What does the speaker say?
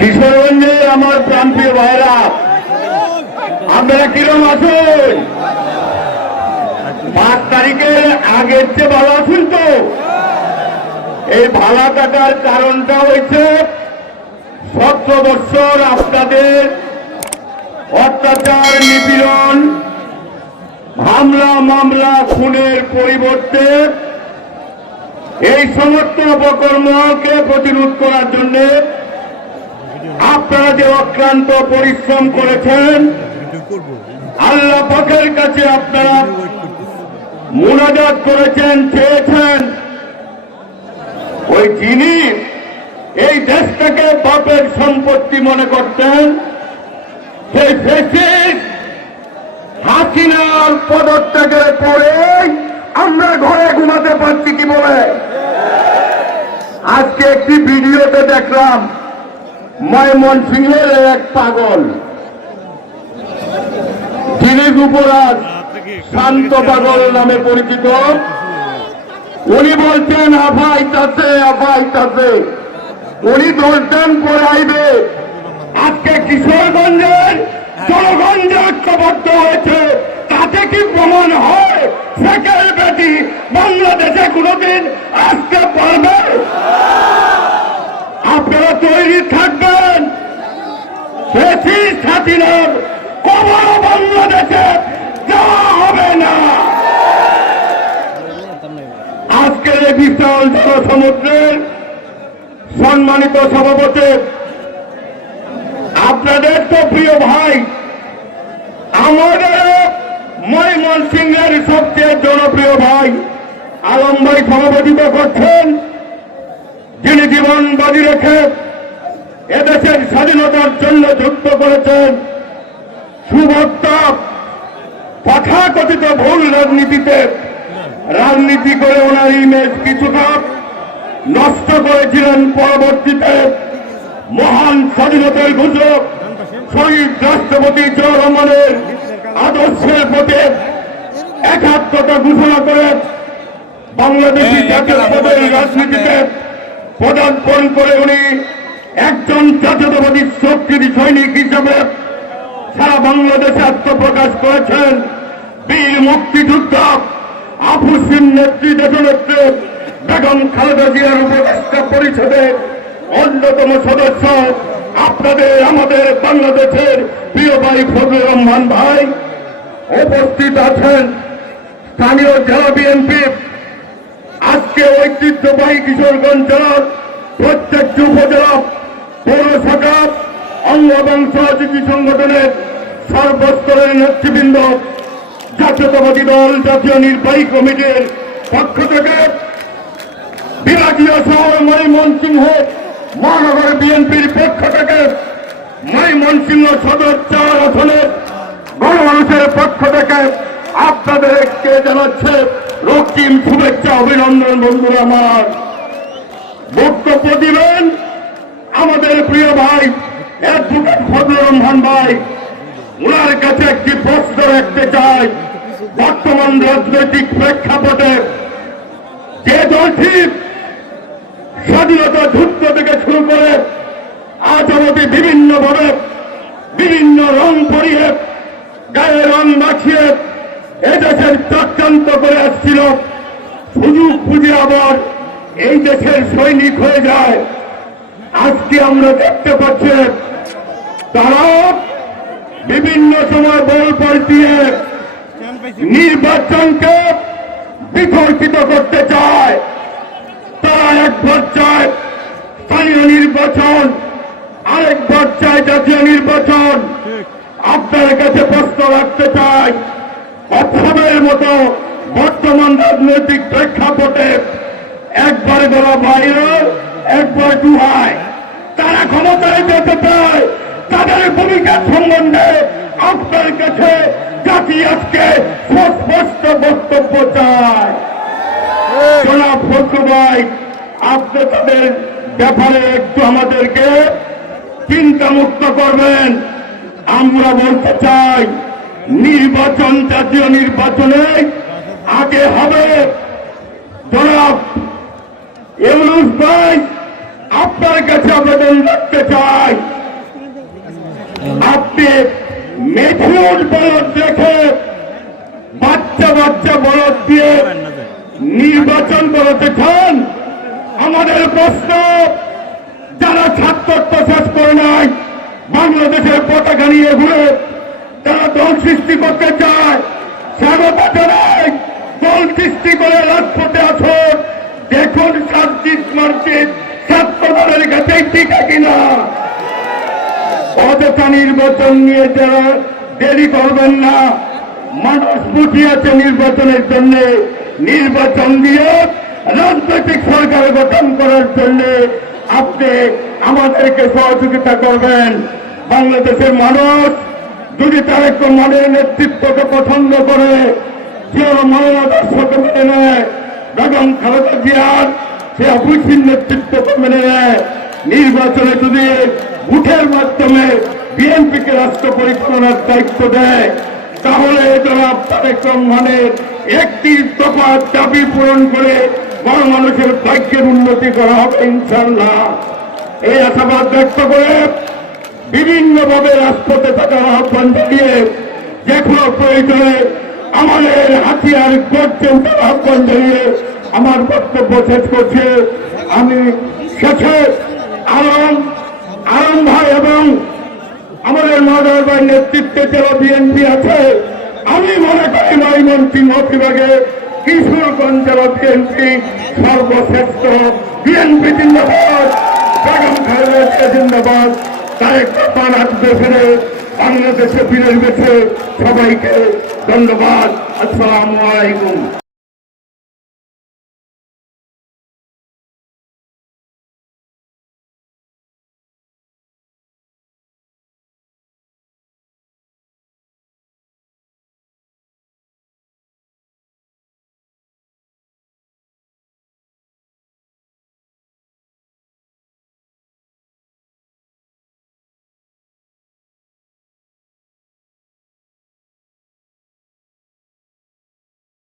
কিশোরগঞ্জে আমার প্রান্তীয় ভাইরা, আপনারা কিরম আছেন? পাঁচ তারিখের আগের চেয়ে ভালো আছেন তো? এই ভালা কাটার কারণটা হয়েছে, সতেরো বৎসর আপনাদের অত্যাচার, নিপীড়ন, হামলা, মামলা, খুনের পরিবর্তে এই সমস্ত অপকর্মকে প্রতিরোধ করার জন্য আপনারা যে অক্লান্ত পরিশ্রম করেছেন, আল্লাহ পাকের কাছে আপনারা মোনাজাত করেছেন, চেয়েছেন। ওই যিনি এই দেশটাকে বাপের সম্পত্তি মনে করতেন, সেই ফেসিস্ট হাসিনার পদত্যাগের পরে আমরা ঘরে ঘুমাতে পারছি কি বলে? আজকে একটি ভিডিওতে দেখলাম ময়মনসিংহের এক পাগল। যিনি যুবরাজ শান্ত পাগল নামে পরিচিত। উনি বলছেন আফাইতাছে আফাইতাছে উনি দোষদান করাইবে। আজকে কিশোরগঞ্জের জনগণ যে ঐক্যবদ্ধ হয়েছে। তাতে কি প্রমাণ হয়? সেকেল বেটি বাংলাদেশে কোনোদিন আসতে পারবে? আপনারা তৈরি বেশি স্বাধীনার কবর বাংলাদেশে যাওয়া হবে না। আজকের এই বিশাল জনসমুদ্রের সম্মানিত সভাপতি, আপনাদের তো প্রিয় ভাই, আমাদের ময়মন ময়মনসিংহের সবচেয়ে জনপ্রিয় ভাই আলম ভাই সভাপতিত্ব করছেন, যিনি জীবন বাজি রেখে এদেশের স্বাধীনতার জন্য যুদ্ধ করেছেন সুভক্তা তথাকথিত ভুল রাজনীতিতে রাজনীতি করে ওনার ইমেজ কিছুটা নষ্ট করেছিলেন পরবর্তীতে মহান স্বাধীনতার ঘোষক শহীদ রাষ্ট্রপতি জিয়া রহমানের আদর্শের প্রতি একাত্মতা ঘোষণা করে বাংলাদেশি জাতীয়তাবাদের রাজনীতিতে পদার্পণ করে উনি একজন জাতীয়তাবাদী শক্তির সৈনিক হিসেবে সারা বাংলাদেশে আত্মপ্রকাশ করেছেন বীর মুক্তিযোদ্ধা আফুসিন নেত্রী দেশনেত্রী বেগম খালেদা জিয়ার উপদেষ্টা পরিষদের অন্যতম সদস্য। আপনাদের, আমাদের বাংলাদেশের প্রিয় ভাই ফজলুর রহমান ভাই উপস্থিত আছেন। স্থানীয় জেলা বিএনপি, আজকে ঐতিহ্যবাহী কিশোরগঞ্জ জেলার প্রত্যেকটি উপজেলা পৌর শাখা অঙ্গ এবং সহযোগী সংগঠনের সর্বস্তরের নেতৃবৃন্দ, জাতীয়তাবাদী দল, জাতীয় নির্বাহী কমিটির পক্ষ থেকে বিরাজীয় শহর ময়মনসিংহ মহানগর বিএনপির পক্ষ থেকে ময়মনসিংহ সদর চার আসনের গণমানুষের পক্ষ থেকে আপনাদেরকে জানাচ্ছে রক্তিম শুভেচ্ছা, অভিনন্দন বন্ধুরা আমার। বক্তব্য দিবেন আমাদের প্রিয় ভাই অ্যাডভোকেট ফজলুর রহমান ভাই ওনার কাছে একটি প্রশ্ন রাখতে চাই। বর্তমান রাজনৈতিক প্রেক্ষাপটে যে দলটি স্বাধীনতা যুদ্ধ থেকে শুরু করে আজ অবধি বিভিন্ন ভাবে বিভিন্ন রং পরিয়ে, গায়ে রং মাখিয়ে এদেশের চক্রান্ত করে আসছিল। সুযোগ বুঝে আবার এই দেশের সৈনিক হয়ে যায়। আজকে আমরা দেখতে পাচ্ছি তারা বিভিন্ন সময় বল পাল্টিয়ে নির্বাচনকে বিতর্কিত করতে চায়। তারা একবার চায় স্থানীয় নির্বাচন আরেকবার চায় জাতীয় নির্বাচন। আপনার কাছে প্রশ্ন রাখতে চাই অভাবের মতো বর্তমান রাজনৈতিক প্রেক্ষাপটে একবার বলা বাইরে একবার দুহায় তারা ক্ষমতায় যেতে চায়, তাদের ভূমিকা সম্বন্ধে আপনার কাছে জাতি আজকে সুস্পষ্ট বক্তব্য চায়। জনাব ভাই, আপনি তাদের ব্যাপারে একটু আমাদেরকে চিন্তা মুক্ত করবেন। আমরা বলতে চাই, নির্বাচন, জাতীয় নির্বাচনে আগে হবে। জনাব ইউনুস ভাই আপনার কাছে আবেদন রাখতে চাই। আপনি মেথিউর বলদ দেখে বাচ্চা বাচ্চা বলদ দিয়ে নির্বাচন করাতে চান আমাদের প্রশ্ন, যারা ছাত্রত্ব শেষ করে নাই, বাংলাদেশের পতাকা নিয়ে ঘুরে তারা দল সৃষ্টি করতে চায় স্বাগত জানাই দল সৃষ্টি করে রাজপথে আছো দেখুন সাতত্রিশ মার্চে ছাত্র দলের কাছে টিকা কিনা? অযথা নির্বাচন নিয়ে যারা দেরি করবেন না, মানুষ আছে নির্বাচনের জন্য। নির্বাচন দিয়ে রাজনৈতিক সরকার গঠন করার জন্য আপনি আমাদেরকে সহযোগিতা করবেন। বাংলাদেশের মানুষ যদি তার একটু মনের নেতৃত্বকে পছন্দ করে যে মনের আদর্শকে মেনে নেয়। বেগম খালেদা জিয়ার সে অবশ্যই নেতৃত্বকে মেনে নেয় নির্বাচনে যদি ভোটের মাধ্যমে বিএনপিকে রাষ্ট্র পরিচালনার দায়িত্ব দেয়, তাহলে জনাব তারেক রহমানের একটি দফা দাবি পূরণ করে বড় মানুষের ভাগ্যের উন্নতি করা হবে ইনশাল্লাহ এই আশাবাদ ব্যক্ত করে বিভিন্নভাবে রাজপথে থাকার আহ্বান জানিয়ে যে কোনো প্রয়োজনে আমাদের হাতিয়ার ওঠার আহ্বান জানিয়ে আমার বক্তব্য শেষ করছে। আমি শেষে আলম আলম ভাই এবং আমাদের মহাদয় ভাই নেতৃত্বে যারা বিএনপি আছে, আমি মনে করি ময়মনসিংহ বিভাগে কিশোরগঞ্জ জেলা বিএনপি সর্বশ্রেষ্ঠ বিএনপি জিন্দাবাদ, বেগম খালেদা জিন্দাবাদ, তারেক রহমান আসবে ফিরে বাংলাদেশে ফিরে গেছে সবাইকে ধন্যবাদ। আসসালামু আলাইকুম।